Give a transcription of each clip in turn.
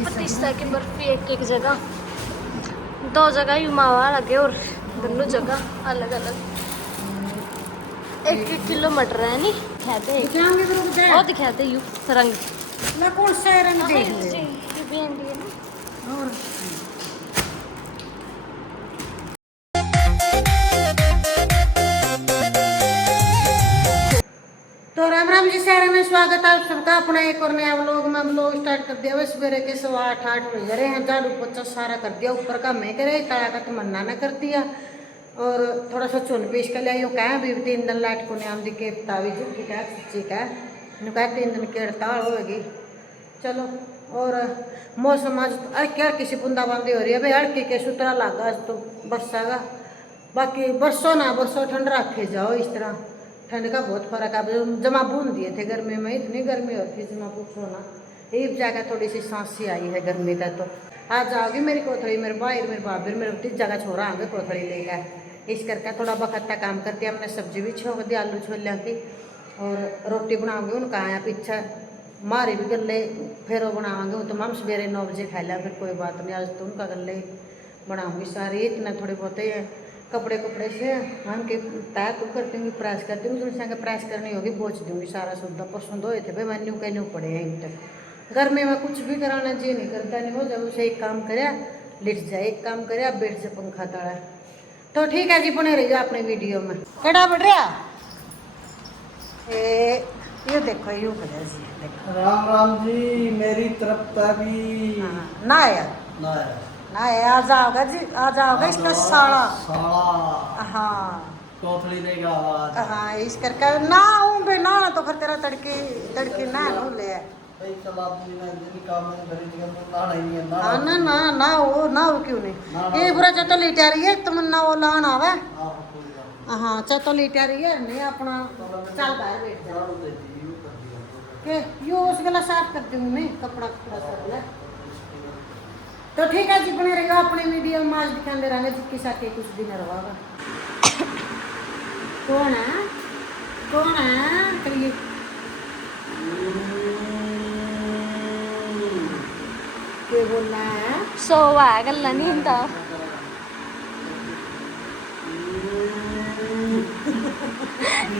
पतीसा की बर्फी एक जगह, 2 जगह ही मावा लगे और दोनों जगह अलग अलग 1-1 किलो मटर है नी खाते और दिखाते यू रंग ना कौन सा रंग देख ले और तो राम राम जी, सारे में स्वागत है आप सबका अपना एक और नया व्लॉग में। हम लोग स्टार्ट कर दिया बस सवेरे के 8:15 बज रहे हैं। झाड़ू पोछा सारा कर दिया, ऊपर का मैं करे तड़ा का तमन्ना ने कर दिया और थोड़ा सा चुन पीस कर लिया। यूँ कहें अभी 3 दिन लाइट को नाम दी के तावी जी का सच्ची का यूँ कहे 3 दिन की हड़ताल होगी। चलो और मौसम आज अड़के हड़की सी बूंदाबांदी हो रही है भाई, हड़की के सुतरा लागा आज तो बरसा का। बाकी बरसों ना बरसों ठंड रखे जाओ, इस तरह ठंड का बहुत फर्क है। जमा बूंद दिए थे गर्मी में, इतनी गर्मी होती जमा पूछो ना। एक जगह थोड़ी सी सांस सी आई है गर्मी का। तो आज जाओगी मेरी कोथड़ी, मेरे भाई मेरे भाभी मेरे 3 जगह छोरा आगे कोथड़ी लेकर। इस करके थोड़ा बखत्ता काम करती है। हमने सब्जी भी छोड़ दी आलू छोलिया की और रोटी बनाऊंगी उनका आया पीछे मारे भी गले फिर वो बनावांगे। वो तो हम सवेरे 9 बजे खा लिया, फिर कोई बात नहीं। आज तो उनका गले बनाऊंगी सारी। इतना थोड़े बहुत कपड़े कपड़े से हम के तय तो करती हूँ, प्रेस करती हूँ। जो संग प्रेस करनी होगी बोच दूँगी सारा सुधा पसंद होए थे भाई मैन्यू कहने पड़े हैं इन तक। गर्मी में कुछ भी कराना जी नहीं करता, नहीं हो जब उसे एक काम करे लिट जाए, एक काम करे बैठ से पंखा तड़ा। तो ठीक है जी, बने रहिए अपने वीडियो में। कड़ा बढ़ रहा ये देखो यूँ कर जी, देखो राम राम जी मेरी तरफ तभी ना आया ना आया ना आ जाओगा जी, आ जाओगा इसका साड़ा। हाँ कोथली देगा हाँ इस करके ना हूँ बे ना तो फिर तेरा तड़के तड़के ना ले भाई चला अपनी ना दिन काम में भरी दिया तो ना नहीं है हाँ ना ना ना हो क्यों नहीं ये पूरा चतो लेटा रही है तमन्ना वो लान आवे। हाँ चतो लेटा रही है नहीं अपना चल बाहर बैठ जा के यो उस गला साफ कर दूंगी मैं, कपड़ा कपड़ा सब ले। तो ठीक है जी, बने रहिए अपने वीडियो में। आज दिखाने रहेंगे जिसके साथ कुछ दिन रहोगा। कौन है कौन है करिए क्या बोलना है सोवा गल्ला नहीं था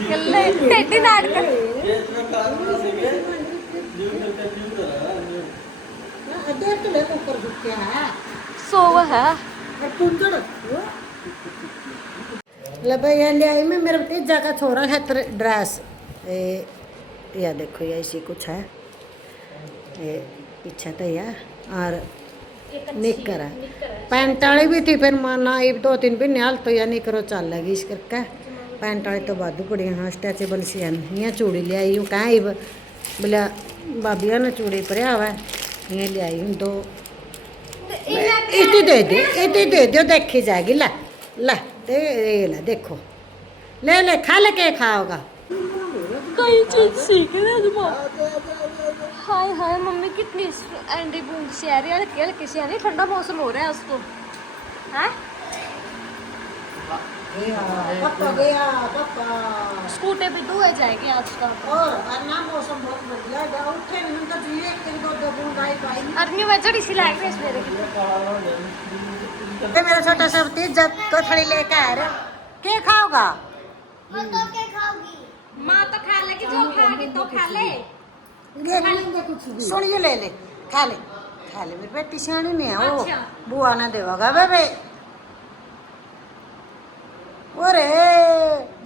गल्ले टेटी नाटक ये इसमें काम कर सके जीव करके जीव करा देख तो ले ऊपर झुक के है सोवा है तुंदड़ ले भाई ये ले आई मैं मेरे तीज जगह छोरा है ड्रेस ये देखो ये ऐसी कुछ है ये पीछे तो यार और निकर है पैंट वाली भी थी फिर माना ये 2-3 भी निहाल तो या निकरो चल लगी इस करके पैंट वाली तो बादू पड़ी। हाँ स्ट्रेचेबल सी है यहाँ चूड़ी ले आई हूँ कहीं बोला बाबिया ने चूड़ी पर आवा ये ले आई हूँ। 2 इतनी दे दो देखी जाएगी। ला ला दे ला देखो ले ले खा ले के खाओगा कई चीज सीख रहे तुम। हाय हाय मम्मी कितनी एंडी बूंद सी आ रही है, हल्की हल्की सी आ रही। ठंडा मौसम हो रहा है उसको हैं गया पापा स्कूटे पे धोए जाएंगे आज का। और वरना मौसम बहुत बढ़िया है। उठे नहीं तो जी एक दिन 2 बूंद आई पाई अर्मी वजड़ी सी लाग रही है सवेरे की। ते मेरा छोटा सा भतीज तो थोड़ी लेके आ रहा क्या खाओगा वो तो क्या खाओगी माँ तो खा लेगी, जो खाएगी तो खा ले। सुन ये ले ले खा ले मेरी बेटी सियाणी नहीं है वो अच्छा। बुआ ने देवागा बेबे। ओरे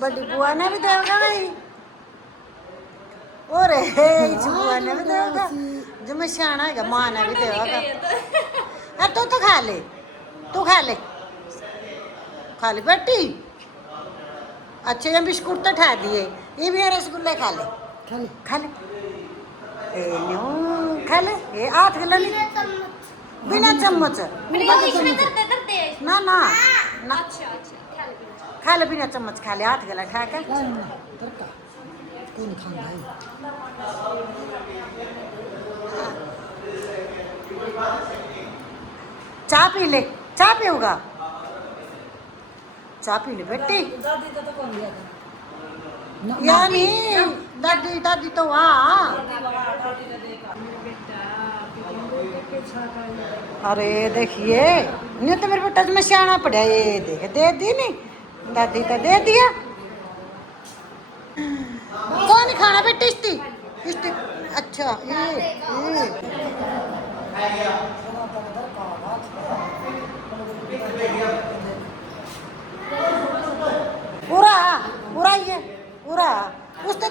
बड़ी बुआ ने भी देगा भाई, ओरे इस बुआ ने भी देगा जो मैं सियाना है माँ ने भी देगा। अब तो खा ले, तू खा ले बेटी। अच्छे ये बिस्कुट तो ठा दिए, ये भी रसगुल्ले खा ले खा ले खा ले ये 8 गिला नहीं बिना चम्मच ना ना ना खा ले बिना चम्मच खा ले 8 गिला खा के चाय पी ले, चाय पीऊंगा चाय पी ले बेटी। यानी दादी दादी तो वाह। अरे देखिए नहीं तो मेरे बेटा में सियाना पड़ा ये देख दे दी नहीं दादी तो दे दिया। कौन खाना बेटी इष्टी अच्छा ये पूरा पूरा ये पूरा उस तो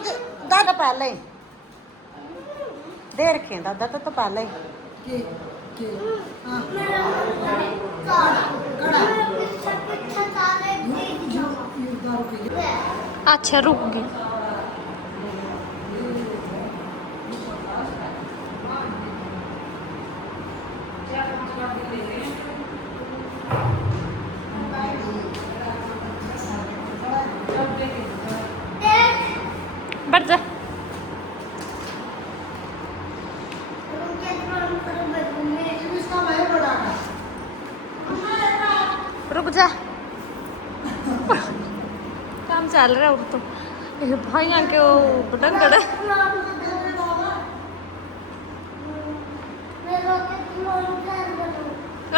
दादा पहले ही दे रखे दादा तो पहले ही अच्छा रुक गई। बढ़ जा। रुक जा काम चल रहा है और तो भाई यहाँ के वो बटन कड़ा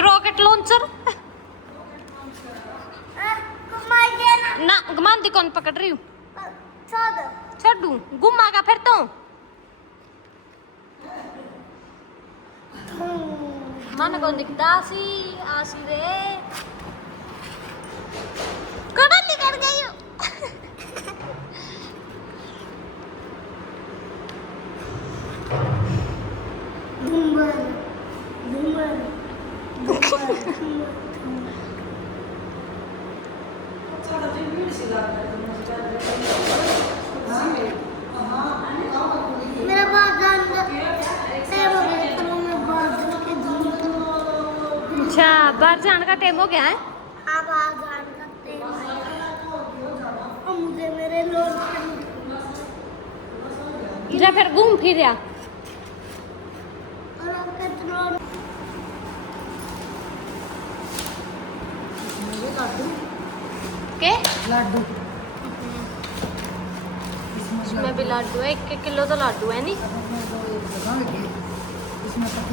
रॉकेट लॉन्चर ना घुमाती कौन पकड़ रही हूँ छोड़ू घुमागा फिर तो मन कौन दिखता आसी आसी रे कड़ा निकल गई हूँ मेरा बात अच्छा बाहर जाने का टाइम हो गया है। मुझे मेरे लोग जा फिर घूम फिर आ। के लड्डू इसमें भी लाडू है 1 किलो तो लाडू है नहीं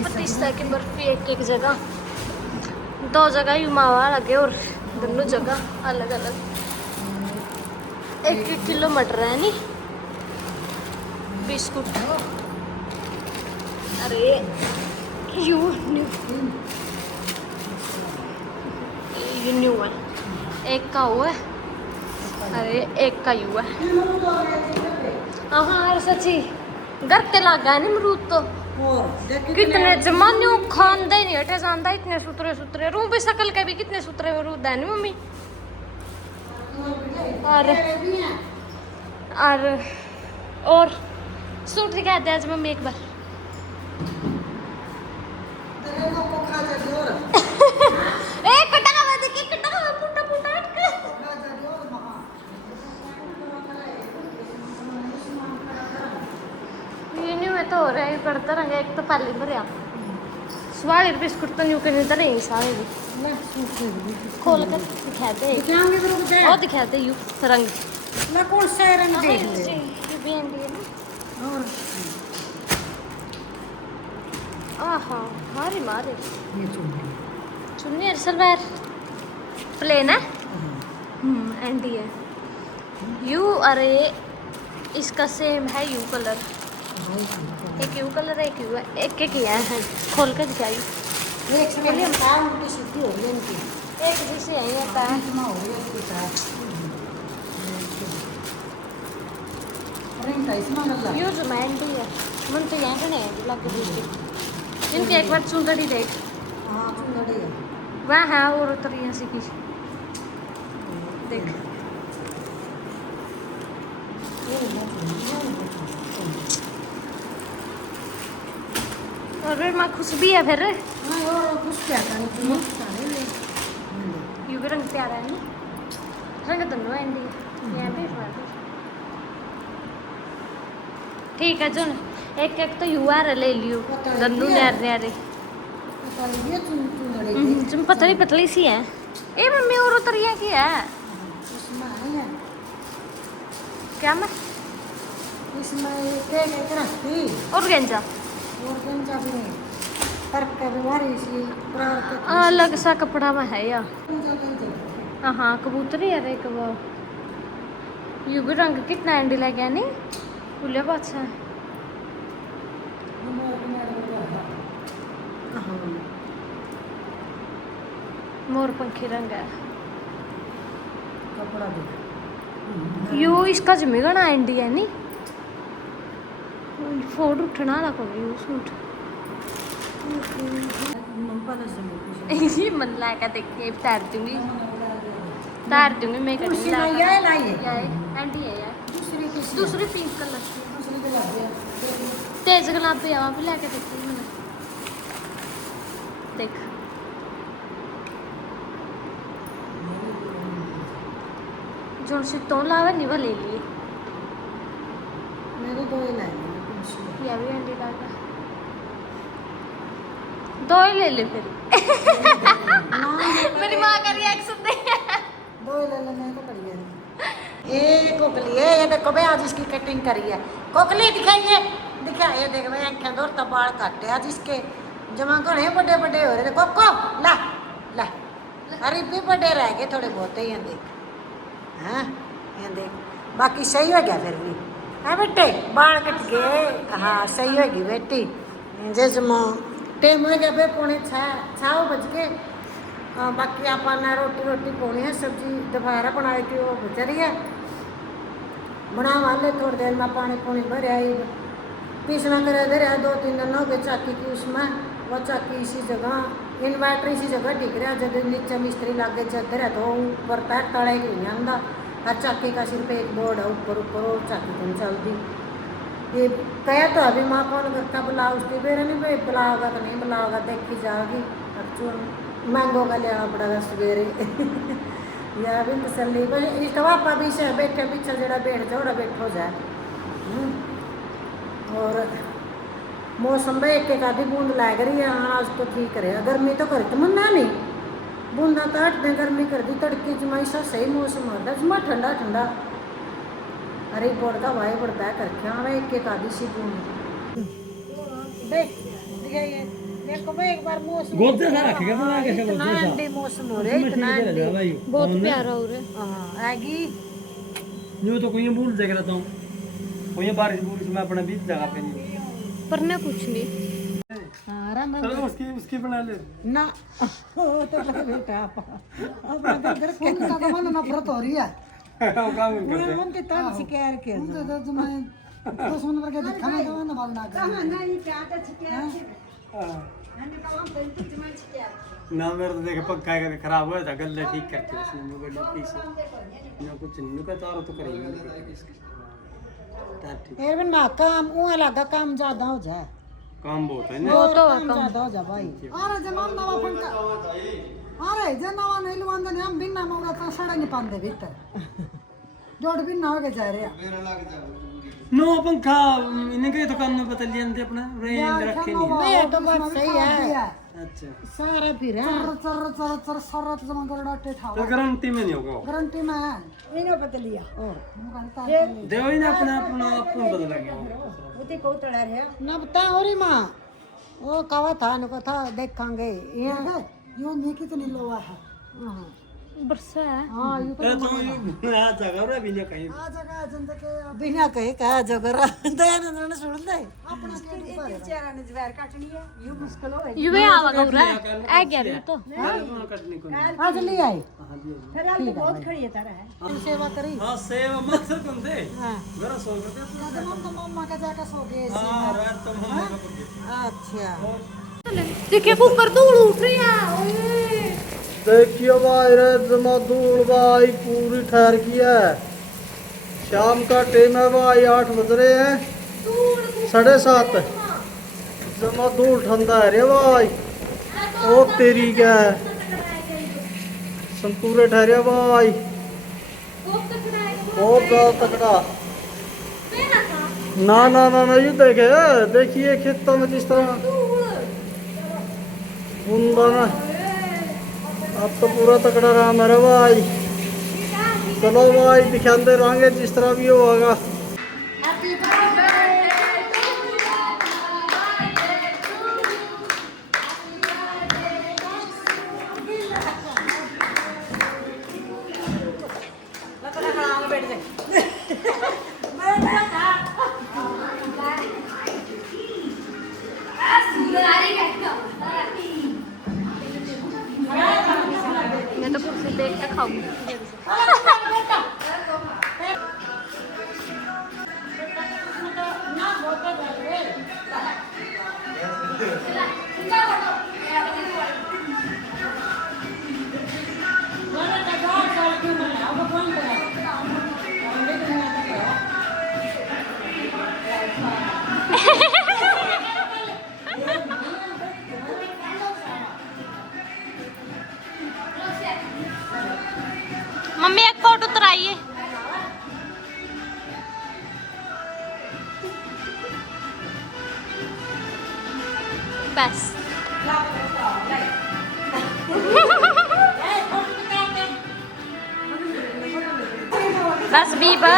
पतीसा की बर्फी 1 जगह 2 जगह ही मावा लगे और दोनों जगह अलग अलग 1 किलो मटर है नहीं बिस्कुट। अरे यू न्यू है 1 का वो है। अरे 1 का यू है। हाँ यार सच्ची घर के लग गया नहीं अमरूद तो कितने जमाने खानदा ही नहीं हटे जाता इतने सुतरे सुतरे रू भी शकल के भी कितने सुतरे अमरूद है नहीं मम्मी। और सूट दिखा दे आज मम्मी एक बार तो हो रहा है करता रहेंगे। एक तो पहले भरिया सवाल बिस्कुट तो न्यू के नहीं तरह सारे खोल कर दिखाते और दिखाते यू रंग मैं कौन सा रंग देख ले और आहा मारे मारे ये चुन्नी और सलवार प्लेन है एंडी है यू। अरे इसका सेम है यू कलर एक यू कलर एक यू है एक किया है खोल कर दिखाई एक से पहले हम काम उल्टी सीधी हो गई इनकी एक जैसे यही आता है इतना हो गया इसके साथ रंग का इसमें लगा यू जो एंडी है मन तो यहाँ कने है लग गई इनके एक बार चुंदड़ी देख हां चुंदड़ी है वह है और उतरी ऐसी की देख और फिर माँ खुश भी है फिर हां और कुछ क्या करनी सारे ले यू भी रंग प्यारा है ना रंग दोनों एंडी यहाँ पे ठीक है जो एक एक तो यू आर ले लियो दोनों नैर नैरे पर ये चुंदड़ी तुम पतली पतली सी है ए मम्मी और उतरिया की है इसमें है क्या मैं इसमें केक एक रखती और गेंजा और गंजा भी नहीं तर्क का बीमारी इसी प्रार के अलग सा कपड़ा में है यार गंजा हाँ कबूतर यार एक वो यू भी रंग कितना एंडी लग गया नहीं खुले अच्छा है मोर पंखी रंग है कपड़ा दे यू इसका जमेगा एंडी है नी फोड़ उठना ना को यू सूट ये मन लाएगा देख के तार दूंगी मैं कुर्सी कहीं नहीं है लाई है एंडी है यार दूसरी किसी दूसरी पिंक कलर की दूसरी के लग गया तेज गुलाबी हवा भी लेके देखती हूँ मैंने देख जो से तो लावे नहीं वो ले लिए मेरे दो ही लाई है कुर्सी या भी एंडी लागा दो ही ले ले फिर मेरी माँ का रिएक्शन दे दो ही ले ले मैं तो बढ़िया नहीं ये कोकली है ये देखो भाई आज इसकी कटिंग करी है कोकली दिखाइए दिखा ये देख भाई आंखें दूर तब बाल काटे आज इसके जमा घने बड़े बड़े हो रहे थे कोको ला ला अरे भी बड़े रह गए थोड़े बहुत ही देख हाँ ये देख बाकी सही हो गया फिर भी है बेटे बाल कट गए हाँ सही होगी बेटी जमा टाइम हो गया भाई 6:30 बज गए बाकी अपन रोटी पानी है सब्जी दोपहर बनाई थी वो बचरी है बना वाले थोड़ी देर में पानी भर आई पीसना कर दे रहा 2-3 दिन हो गए चाकी की उसमें वो चाकी इसी जगह इन्वर्टर इसी जगह टिक रहा जब नीचे मिस्त्री लागे चलते रहे तो ऊपर पैर तड़ा ही नहीं आंदा हर चाकी का सिर्फ एक बोर्ड है ऊपर और चाकी तो नहीं चलती ये कहा तो अभी माँ कौन करता बुलाओ उसकी बेरे नहीं भाई बुलाओगा तो नहीं बुलाओगा देखी जाओगी अब मैंगो का लेना पड़ेगा सवेरे या भी तसली बस इस पापा भी से बैठे पीछे जरा बैठ जाओ बैठो जाए और मौसम में एक आधी बूंद लग रही है हाँ आज तो ठीक रहा गर्मी तो करे तो मना नहीं बूंदा तो हट दें गर्मी कर दी तड़के जमाइशा सही मौसम होता है जमा ठंडा ठंडा अरे बोर्ड का भाई बढ़ता है करके हाँ एक आधी सी बूंद देख दिखाइए देखो भाई एक बार मौसम गोदे से रखेगा तो आगे से इतना गोदे ठंडी मौसम हो रहा है इतना ठंडी बहुत प्यारा हो रहा है हाँ आएगी यूं तो कोई भूल देख रहा हूं कोई बारिश भूल मैं अपने बीच जगह पे नहीं पर ना कुछ नहीं हाँ आराम चलो उसकी बना ले ना वो तो बेटा अब इधर फोन का कमाना नफरत हो रही है वो काम पूरा मन के तान से कह रखे तो मैं 10 मिनट करके दिखाना तो ना बोलना कर नहीं क्या तो छिके ना मेरा तो देख पक्का है खराब हुआ था गले ठीक करते उसने मोबाइल पीस ना कुछ नहीं का तारो तो करेंगे यार बिन ना काम वो लगा काम ज्यादा हो जाए काम बहुत है ना वो तो काम ज्यादा हो जाए भाई अरे जमाम नवा पंका अरे जनावा नहीं लुआंदे ने हम बिना मोगा तो सड़ा नहीं पांदे भीतर जोड़ बिना हो के जा रहे नो पंखा इनके तो काम बता लिया अपना रेंज रखे नहीं नहीं तो बात सही है अच्छा सारा फिर है चर सारा तो जमा कर डाटे था तो गारंटी में नहीं होगा गारंटी में है इन्हें बता लिया और देव ही ना अपना बदल गया ना बता हो रही माँ वो कहा था नको था देखेंगे ये यो नहीं कितनी लोवा है बरसा है हाँ यो तो आ जगह रे बिना कहीं आ जगह जन के बिना कहे कहा जगह दयानंद ने सुन ले अपना के ऊपर चेहरा ने जवार काटनी है यो मुश्किल हो यू भी आवा गौरा आ गया भी तो कटने को आज ले आई हां जी फिर आप बहुत खड़ी है तारा है सेवा करी हां सेवा मत कर दे हां जरा सो कर दे तो मम्मा का जाकर सो गए हां रात तो मम्मा का पड़ अच्छा देखिए कुकर धूल उठ रही है ओए देखिए भाई रे जमा धूल भाई पूरी ठहर की है शाम का टाइम है भाई 8 बज रहे हैं 7:30 जमा धूल ठंडा है रे भाई ओ तेरी क्या है संतूरे ठहरे भाई बहुत ज्यादा तकड़ा ना ना ना ना ये देखे देखिए खेतों में किस तरह बूंदा ना अब तो पूरा तकड़ा रहा मेरा भाई चलो भाई दिखाते रहेंगे जिस तरह भी होगा। मैं तो कुर्सी देख के खाऊंगी। मम्मी एक कोट उतराइए। बस बस बीबा